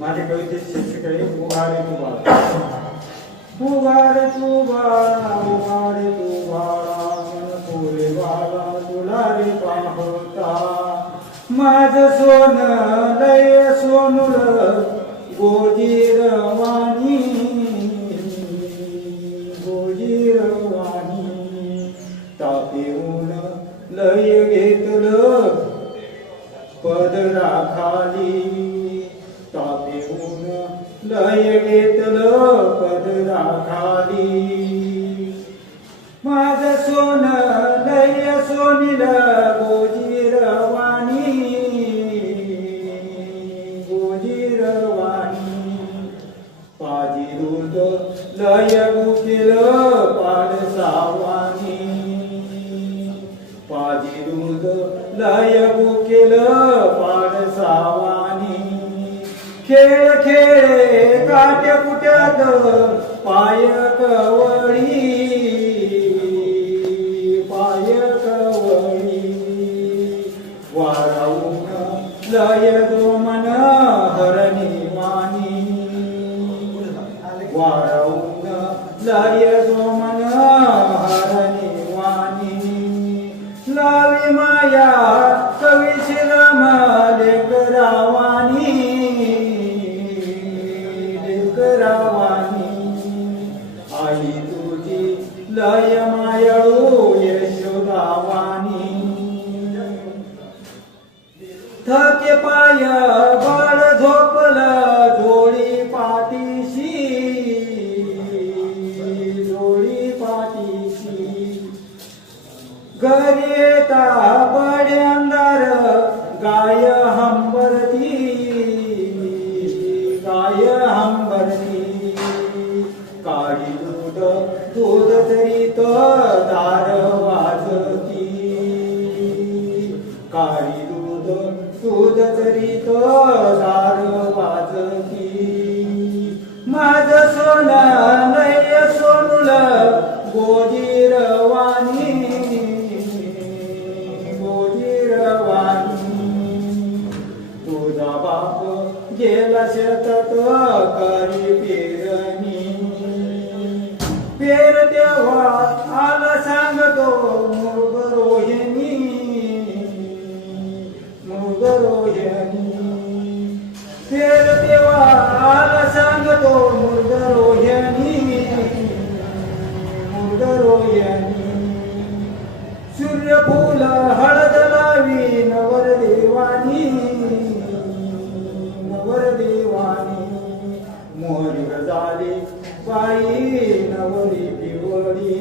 माझे कवितेचे शीर्षक आहे उगारे तू बाळा. उगारे तू बाळा, उगारे तू बाळा, मन फुले बाळा तुला रे पाहता. माझं सोन लय सोनुल गोजीरवाणी, गोजीरवाणी. तापेऊन लय घेतलं पदराखाली, तापेऊन लय घेतलं पदराखाली. माझं सोन लय सोनिल गोजीरवाणी, गोजीरवाणी. पाजी दूध लय गुकेल पाडसावानी, पाजी दूध लय गुकेल पाडसावानी. खेळ खेळे काट्या कुट्यात पाय कवळी, पाय कवळी. वाराऊन लय दोमन हरणी वाणी, वाराऊन लय दोमन हरणी वाणी. लावी माया कवी श्रीराम लेकरावानी, लेकरावानी. आई तुझी लय मायाळू यशोदावानी. थके पाय बाळ झोपलं जोडी पाठीशी, जोडी पाठीशी. घरी येता बडे अंधार गाय हंबरती, गाय हंबरती. काळी दूध दूध तरीत दार वाजती, काळी दूध दूध तरीत दार वाजती. माझं सोन लय सोनुल गोजीरवाणी, गोजीरवाणी. तुझा बाप गेला शेतात करी पेरणी, पेर तेव्हा आला सांगतो मृग रोहिणी, मृग रोहिणी. पेर तेव्हा आला सांगतो मृग रोहिणी, मृग रोहिणी. सूर्यफूल हळद लावी नवरदेवानी, नवरदेवानी. मोहरी गजाली बाई नवरी पिवळी,